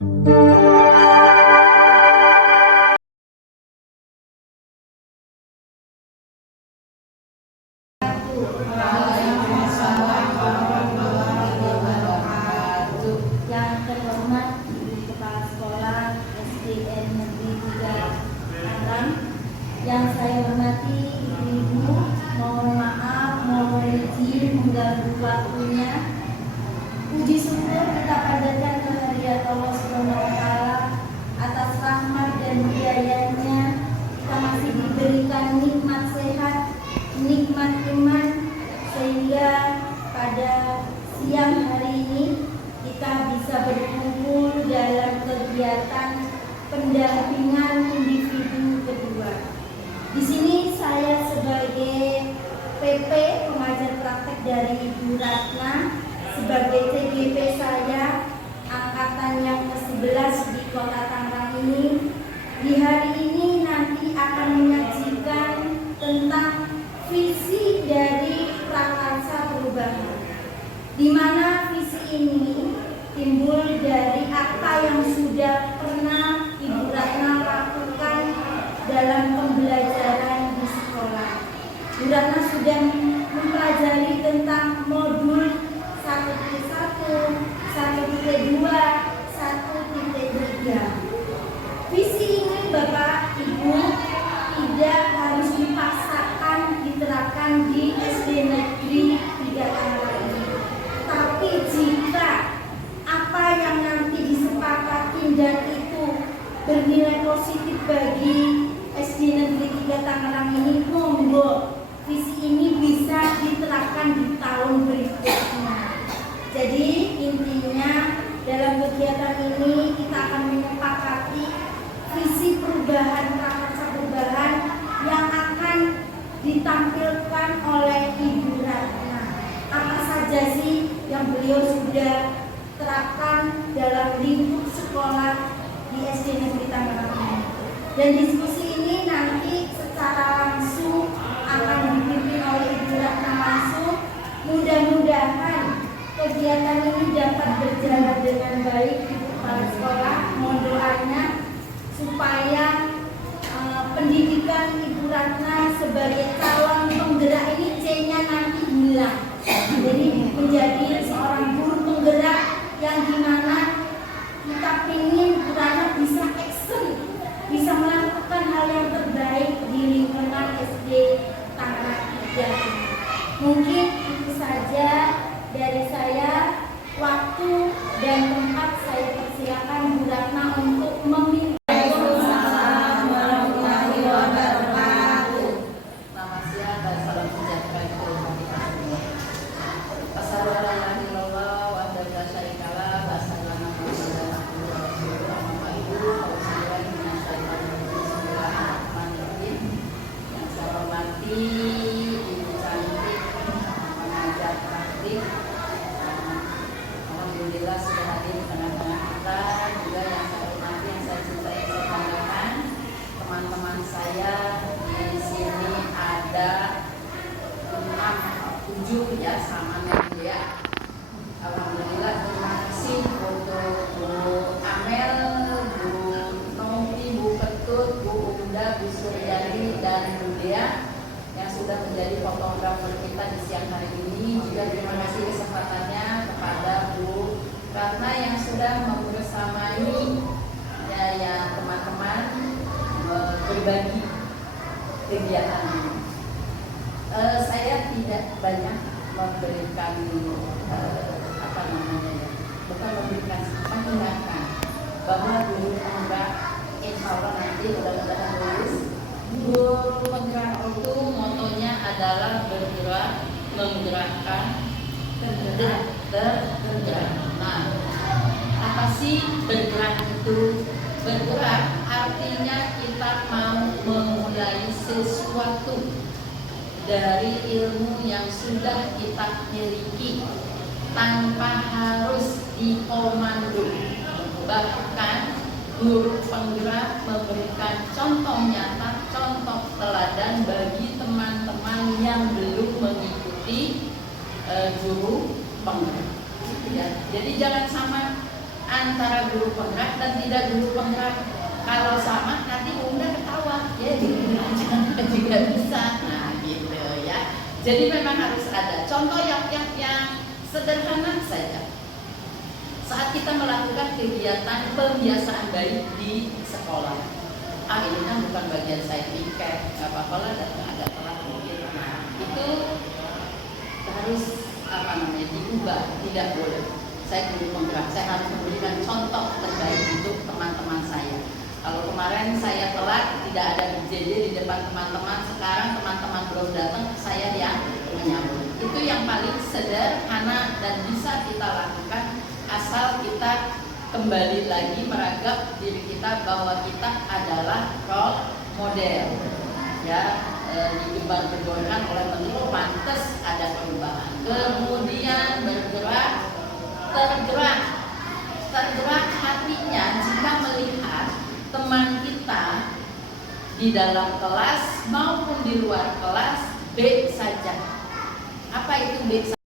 Yang terhormat Kepala Sekolah SDN Negeri 3 Tangerang, yang saya hormati Ibu, mohon maaf, mohon izin mengganggu waktunya. Puji syukur kita panjatkan kehadirat Allah Subhanahu wa Ta'ala atas rahmat dan hidayahnya. Kita masih diberikan nikmat sehat, nikmat iman, sehingga pada siang hari ini kita bisa berkumpul dalam kegiatan pendampingan individu kedua. Di sini saya sebagai PP pengajar praktek dari Ibu Ratna, sebagai TGP saya angkatan yang ke-11 di Kota Tangerang ini. Di hari ini nanti akan menyajikan tentang visi dari prakarsa perubahan, di mana visi ini timbul dari apa yang sudah pernah Ibu Ratna lakukan dalam pembelajaran di sekolah. Ibu Ratna sudah mempelajari tentang modul 1.1, 1.2, 1.3. Visi ini Bapak Ibu tidak harus dipaksakan diterapkan di SD Negeri 3 Tangerang ini. Tapi jika apa yang nanti disepakati dan itu bernilai positif bagi SD Negeri 3 Tangerang ini, monggo visi ini bisa diterapkan di tahun berikutnya. Jadi intinya dalam kegiatan ini kita akan menyepakati visi perubahan prakarsa perubahan yang akan ditampilkan oleh Ibu Ratna. Apa saja sih yang beliau sudah terapkan dalam lingkup sekolah di SD Negeri Tangerang ini. Dan diskusi ini nanti secara langsung akan dipimpin oleh Ibu Ratna langsung. Mudah-mudahan kegiatan ini dapat berjalan dengan baik di kepala sekolah. Mohon doanya supaya pendidikan Ibu Ratna sebagai calon penggerak ini C-nya nanti hilang. Jadi menjadi seorang guru penggerak yang dimana kita ingin Ibu Ratna bisa action, bisa melakukan hal yang terbaik di lingkungan SD Tangerang 3. Mungkin itu saja dari saya. Waktu dan tempat saya persilakan Bu Ratna untuk meminta. Assalamualaikum warahmatullahi wabarakatuh. Selamat siang dan salam sejahtera untuk kita semua. Assalamualaikum warahmatullahi wabarakatuh. Yang saya hormati Ibu Cantik, pengajar praktik. Alhamdulillah sudah hadir di tengah-tengah kita. Juga yang saya hormati, yang saya cintai, yang saya banggakan, teman-teman saya di sini ada 7 ya, sama nih ya. Alhamdulillah, terima kasih untuk Bu Amel, Bu Nongki, Bu Ketut, Bu Unda, Bu Suryani, dan Bu Dea yang sudah menjadi fotografer kita di siang hari ini. Juga terima kasih kesempatannya kepada Bu Ratna yang sudah membersamai ya teman-teman berbagi kegiatan ini. Saya tidak banyak memberikan bukan memberikan mengingatkan bahwa guru penggerak insya Allah nanti mudah-mudahan lulus. Guru penggerak itu motonya adalah bergerak, menggerakkan, tergerak. Nah, apa sih bergerak itu? Bergerak artinya kita mau memulai sesuatu dari ilmu yang sudah kita miliki tanpa harus dikomando. Bahkan guru penggerak memberikan contoh nyata, contoh teladan bagi teman-teman yang belum mengikuti guru penggerak. Ya, jadi jangan sama antara guru penggerak dan tidak guru penggerak. Kalau sama nanti Bunda ketawa, ya jangan juga bisa. Nah gitu ya. Jadi memang harus ada contoh yang sederhana saja. Saat kita melakukan kegiatan pembiasaan bayi di sekolah, ini kan bukan bagian saya piket, nggak apa-apa lah datang agak telat mungkin. Nah itu harus diubah, tidak boleh. Saya guru penggerak, saya harus memberikan contoh terbaik untuk teman-teman saya. Kalau kemarin saya telat, tidak ada BJJ di depan teman-teman, sekarang teman-teman belum datang, saya yang menyambut. Itu yang paling sederhana dan bisa kita lakukan asal kita kembali lagi meragap diri kita bahwa kita adalah role model. Ya, digembar-gemborkan oleh menteri, pantas ada perubahan. Kemudian tergerak hatinya jika melihat teman kita di dalam kelas maupun di luar kelas B saja. Apa itu B saja?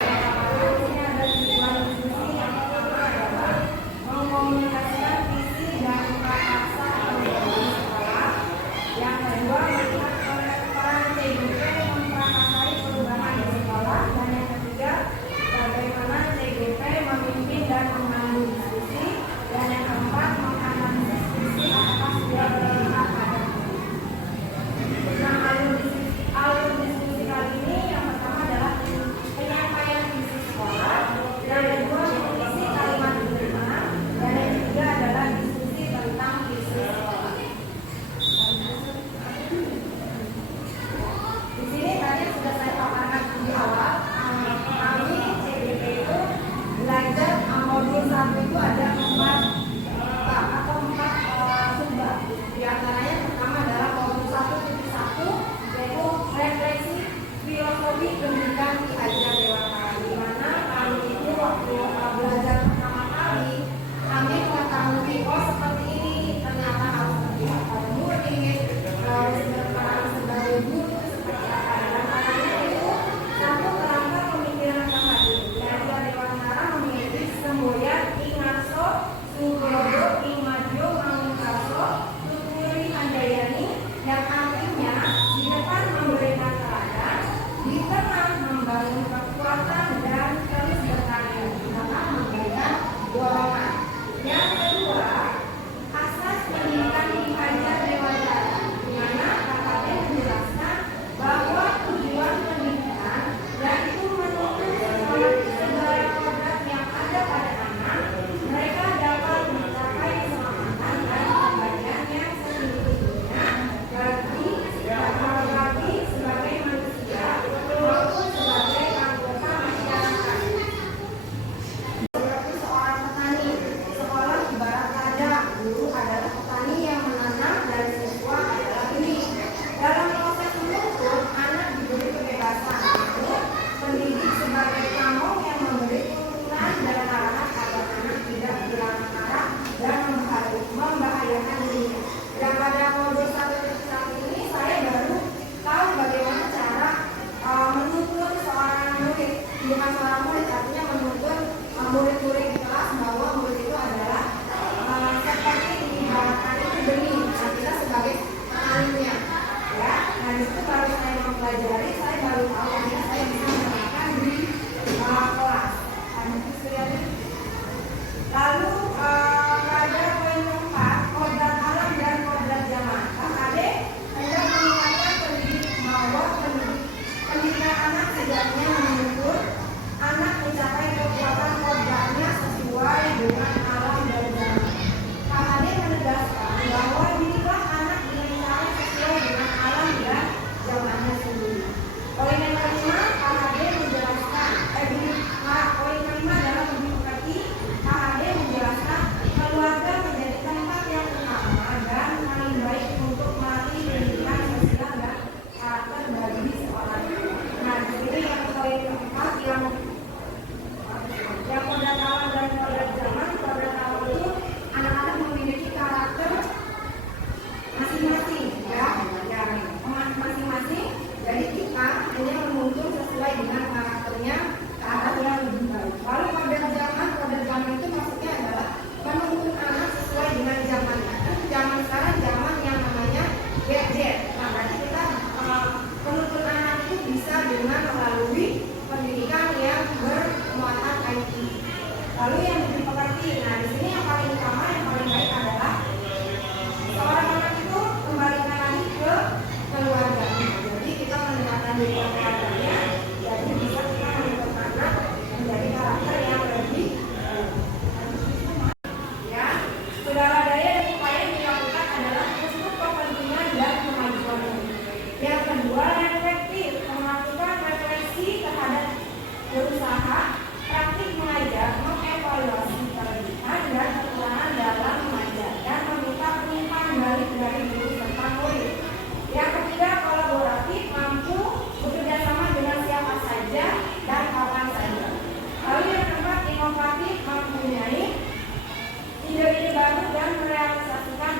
Alur diskusi kali ini yang pertama adalah penyampaian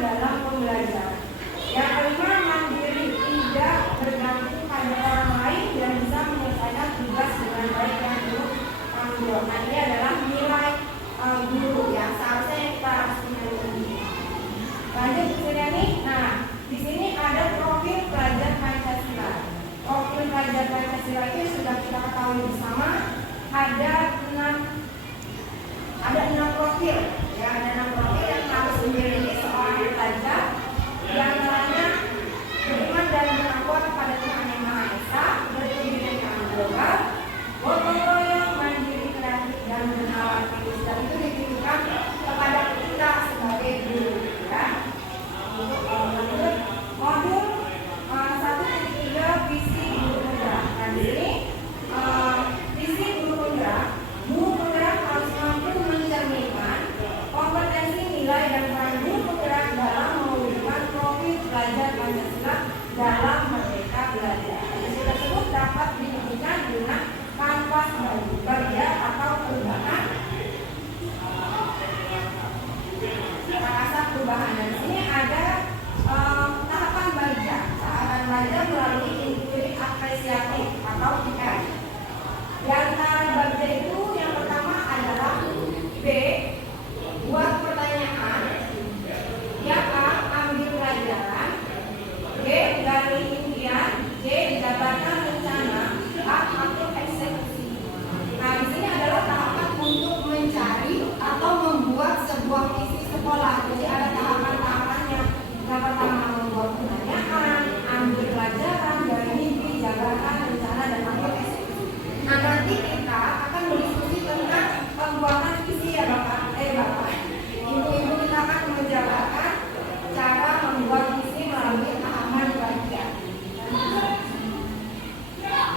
dalam pembelajaran. Yang kelima, mandiri, tidak bergantung pada orang lain dan bisa menyelesaikan tugas dengan baik dan penuh tanggung jawab. Nah, ini adalah nilai guru ya, seharusnya yang kita harus miliki. Lanjut ke sini nih. Nah, di sini ada profil pelajar Pancasila. Profil pelajar Pancasila itu sudah kita ketahui bersama, ada 6 profil ya, ada 6 profil yang harus dimiliki seorang pelajar. Di antaranya beriman dan bertakwa kepada Tuhan Yang Maha Esa, berkebinekaan global, gotong royong, mandiri, kreatif, dan bernalar kritis. Dan itu ditujukan kepada kita sebagai guru ya. Lanjut modul 1.3 visi guru penggerak. Nah, di sini visi guru penggerak. Guru penggerak harus mampu mencerminkan kompetensi, nilai, dan peran guru penggerak dalam mewujudkan profil pelajar Pancasila dalam Merdeka Belajar. Visi tersebut dapat dibuktikan dengan kanvas kerja atau perubahan perubahan. Dan di sini ada tahapan baca. Tahapan baca melalui intuisi apresiatif atau IR. Di antara baca itu yang pertama adalah B, buat pertanyaan, ya A, ambil pelajaran, B, gali impian, C, jabarkan rencana, A, atur eksekusi. Nah, di sini adalah tahapan untuk mencari atau membuat sebuah visi sekolah. Jadi ada tahapan-tahapannya. Yang pertama membuat pertanyaan, ambil pelajaran, gali mimpi, jabarkan rencana, dan atur eksekusi. Nah, nanti kita akan berdiskusi tentang pembuatan visi ya Bapak. Ibu-ibu kita akan menjabarkan cara membuat visi melalui tahapan bagian.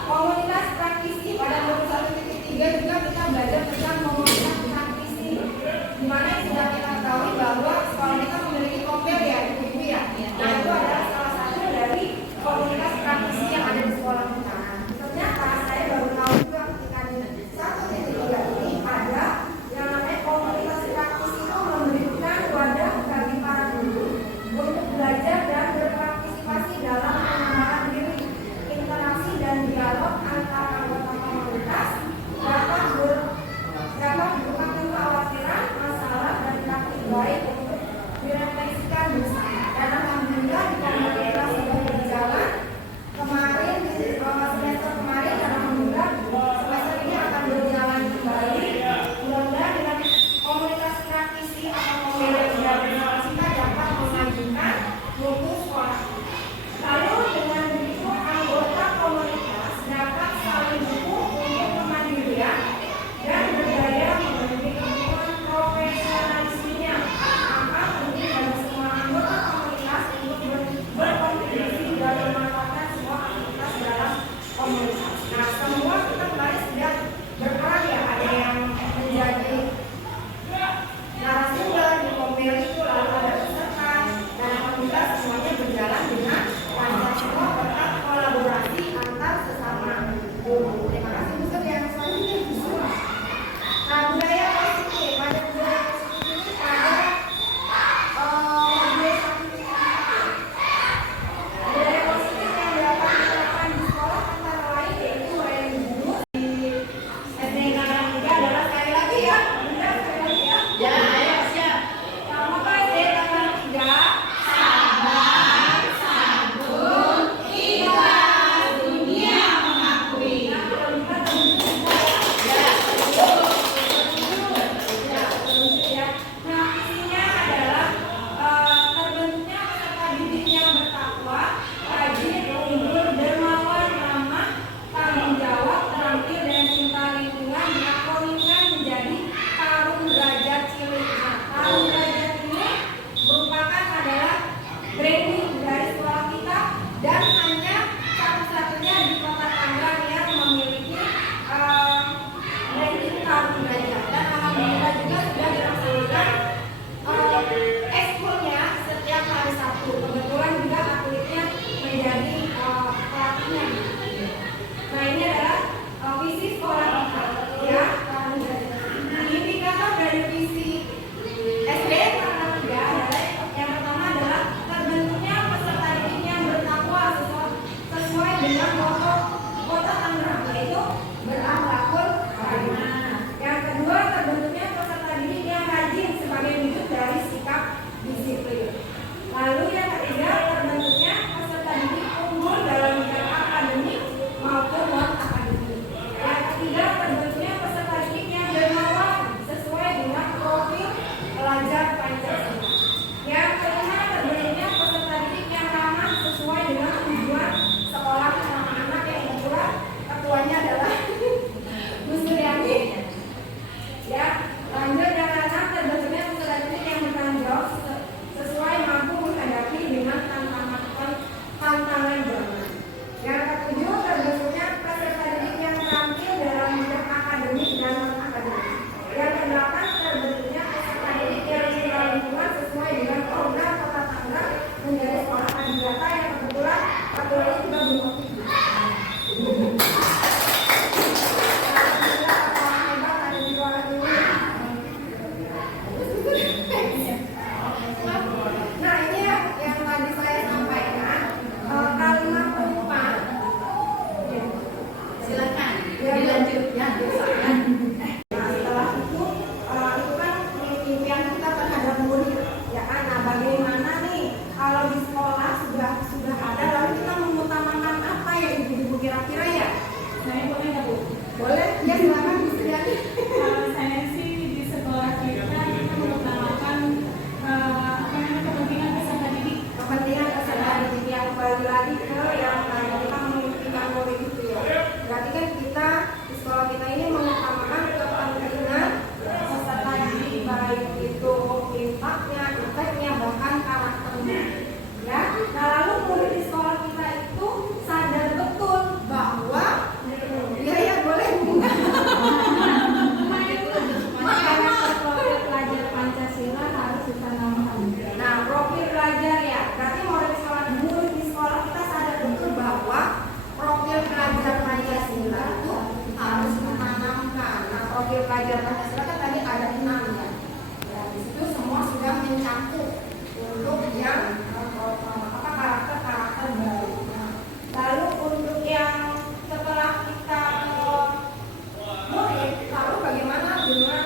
Komunitas praktisi pada modul 1.3 juga kita belajar tentang komunitas praktisi, di mana sudah kita ketahui bahwa sekolah kita memiliki kompel ya ibu-ibu ya. Nah, itu adalah salah satu dari komunitas praktisi yang ada di sekolah kita. Ternyata saya baru tahu juga ketika di 1.3 ini ada yang namanya komunitas praktisi itu memberikan wadah bagi para guru untuk belajar dan berpartisipasi dalam pengembangan diri, interaksi dan dialog antara anggota komunitas dapat merupakan kekhawatiran, masalah, dan praktik baik untuk direfleksikan bersama. Dan alhamdulillah di komunitas sudah berjalan kemarin semester kemarin, dan alhamdulillah semester ini akan berjalan kembali. Mudah-mudahan dengan komunitas praktisi atau komunitas yang kita dapat mengajukan mutu sekolah. Lalu dengan begitu anggota komunitas dapat saling dukung untuk kemandirian dan berdaya memenuhi kebutuhan profesionalismenya Pancasila. Yang kelima, terbentuknya peserta didik yang ramah sesuai dengan tujuan sekolah anak-anak yang kebetulan ketuanya adalah Bu Suryani. Ya, lanjut yang keenam, terbentuknya peserta didik yang bertanggung jawab sesuai mampu menghadapi dengan tantangan zaman. Yang ketujuh, terbentuknya peserta didik yang terampil dalam bidang akademik dan non-akademik. Yang kedelapan, terbentuknya peserta didik yang sesuai lingkungan sesuai dengan program Kota Tangerang menjadi sekolah adiwiyata yang kebetulan ketuanya juga belum aktif. Nah, ini yang tadi saya sampaikan, kalimat penumpang. Silakan Ya, dilanjut ya. Nah, setelah itu kan impian kita terhadap murid, ya kan? Nah, bagaimana nih kalau di sekolah sudah ada, lalu kita mengutamakan apa ya ibu-ibu kira-kira ya? Saya boleh nggak Bu? Boleh, ya silakan Bu Suryani. Kalau saya sih di sekolah kita mengutamakan kepentingan peserta didik. Kepentingan peserta didik yang kembali lagi ke yang kita memimpikan murid itu ya. Berarti kan kita di sekolah kita ini mengutamakan kepentingan peserta didik, baik itu impaknya, efeknya, bahkan karakternya. Ya, nah lalu murid di sekolah kita itu sadar betul bahwa ya boleh bunga. Masyarakat profil pelajar Pancasila harus ditanamkan. Nah, profil pelajar ya, berarti murid di sekolah kita sadar betul bahwa profil pelajar Pancasila itu harus ditanamkan. Nah, profil pelajar Pancasila kan tadi ada 6 ya. Ya, di situ semua sudah mencakup untuk yang karakter-karakter baru. Nah, lalu untuk yang setelah kita murid, lalu bagaimana dengan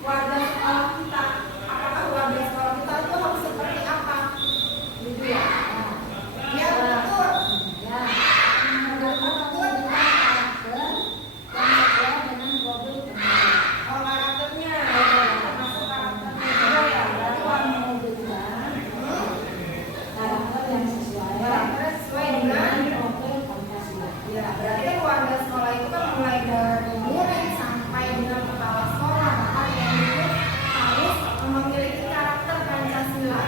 warga sekolah kita? Apakah warga sekolah kita itu harus seperti apa? Gitu ya. Ya betul. Ya. Betul dengan karakter yang sesuai dengan profil pemilih. Oh, karakternya, termasuk karakternya juga ya. Berarti warga Menunjukkan karakter yang sesuai karakternya sesuai dengan. profil Pancasila. Ya, berarti kan warga sekolah itu kan mulai dari murid sampai dengan kepala sekolah, bahkan yang itu harus memiliki karakter Pancasila.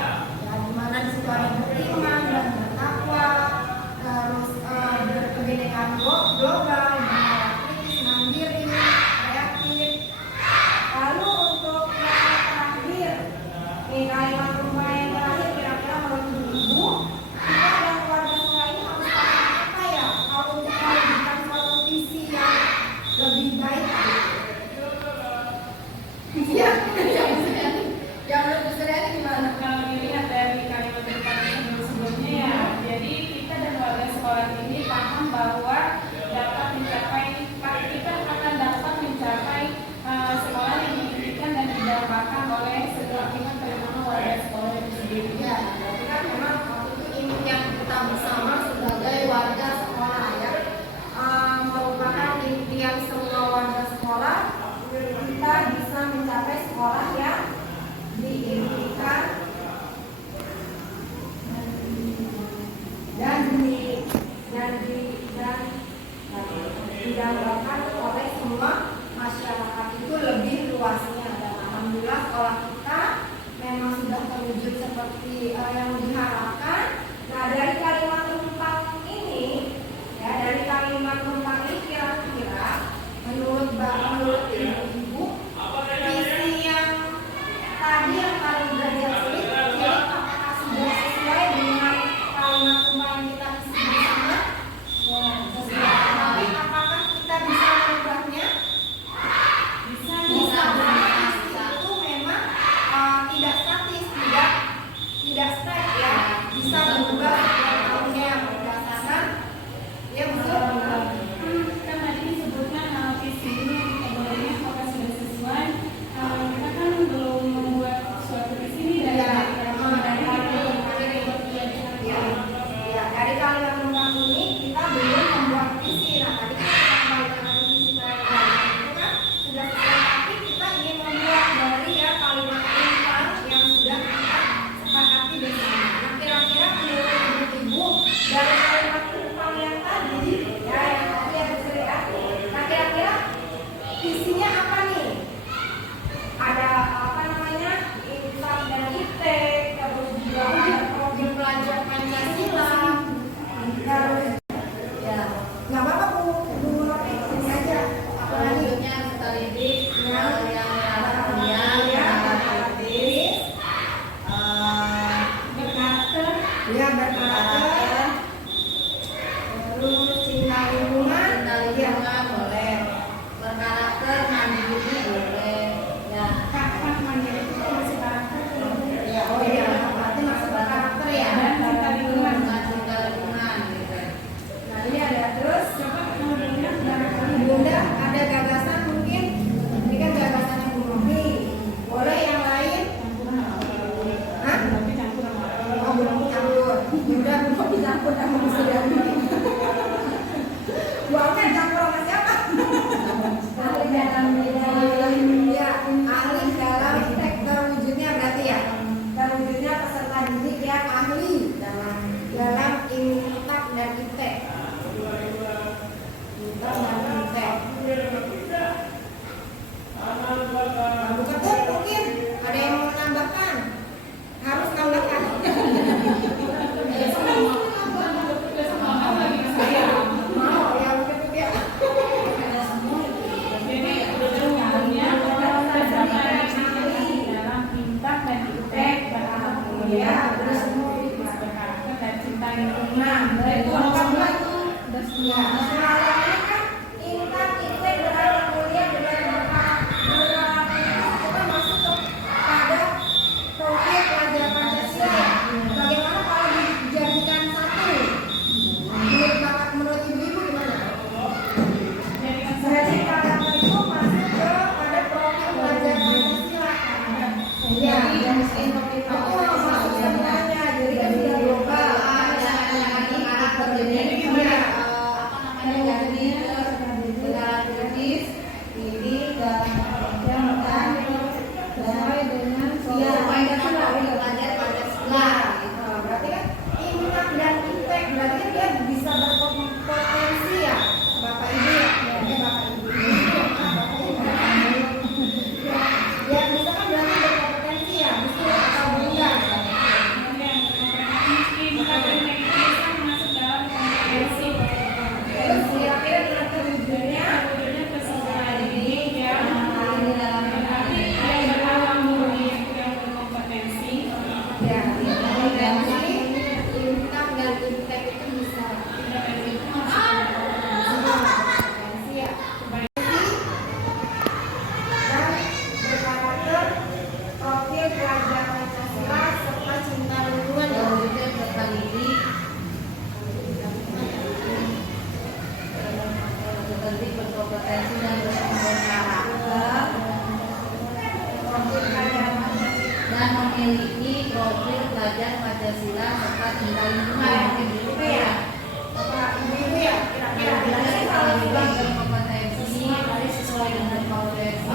Ya, di mana di situ ada beriman dan bertakwa, terus berkebinekaan global, kritis, mandiri, kreatif. Lalu untuk yang terakhir, nih kalimat rumah yang terakhir kira-kira menurut ibu, kita dan keluarga sekolah ini harus pakai apa ya kalau untuk mewujudkan suatu visi yang lebih baik gitu. Iya, yang menurut Bu Suryani gimana? Kalau dilihat dari kalimat depan sebelumnya ya, jadi kita dan warga sekolah ini paham bahwa dapat mencapai, kita akan dapat mencapai sekolah yang diinginkan dan didambakan oleh segala pihak terutama warga sekolah itu sendiri. Ya, berarti kan memang waktu itu impian kita bersama sebagai warga sekolah ya, merupakan impian semua warga sekolah. Kita bisa mencapai sekolah yang diimpikan dan didambakan oleh semua masyarakat itu lebih luasnya. Dan alhamdulillah sekolah kita memang sudah terwujud seperti yang diharapkan. Nah, dari kalimat tumpang ini, ya dari kalimat tumpang ini kira-kira menurut ibu-ibu visi yang tadi yang paling derajat sulit, apakah sudah sesuai dengan kalimat tumpang yang kita isi bersama? Tapi apakah kita bisa mengubahnya? Bisa. Itu memang tidak statis, tidak statis ya. ya, terus berkarakter dan cinta lingkungan. itu apa tuh? Udah Ya, soalnya kan Intan itu berada mulia dengan kita masuk kepada profil pelajaran Pancasila. Bagaimana kalau dijadikan satu? Menurut ibu-ibu gimana? Jadi karakter itu masuk ke pada profil pelajaran Pancasila. Ya, aku mau masuk semuanya. Jadi kan sudah global. karakter jadi Iya. jadi segala jenis ini dan sesuai dengan iya Pancasila belajar Pancasila gitu. Berarti kan impact dan impact berarti kan dia bisa berpotensi ya, Bapak Ibu ya, Bapak Ibu. Ya bisa kan berarti berpotensi ya, bisa atau enggak? kemudian cinta dan negativitas masuk dalam kompetensi. Terus kira-kira dengan terwujudnya Wujudnya kesetaraan ini yang berarti yang berawal murni yang berkompetensi. ya Kompetensi impact dan impact itu bisa Kompetensi itu masuk potensi ya. Dan berkarakter profil pelajar Pancasila serta cinta lingkungan ya. wujudnya serta diri berkompetensi dan berkarakter Profil pelajar Pancasila. dan memiliki profil pelajar Pancasila serta cinta lingkungan mungkin gitu ya. Bapak Ibu ya, kira-kira Kira-kira sih kalau kalau ini berkompetensi sesuai dengan kompetensi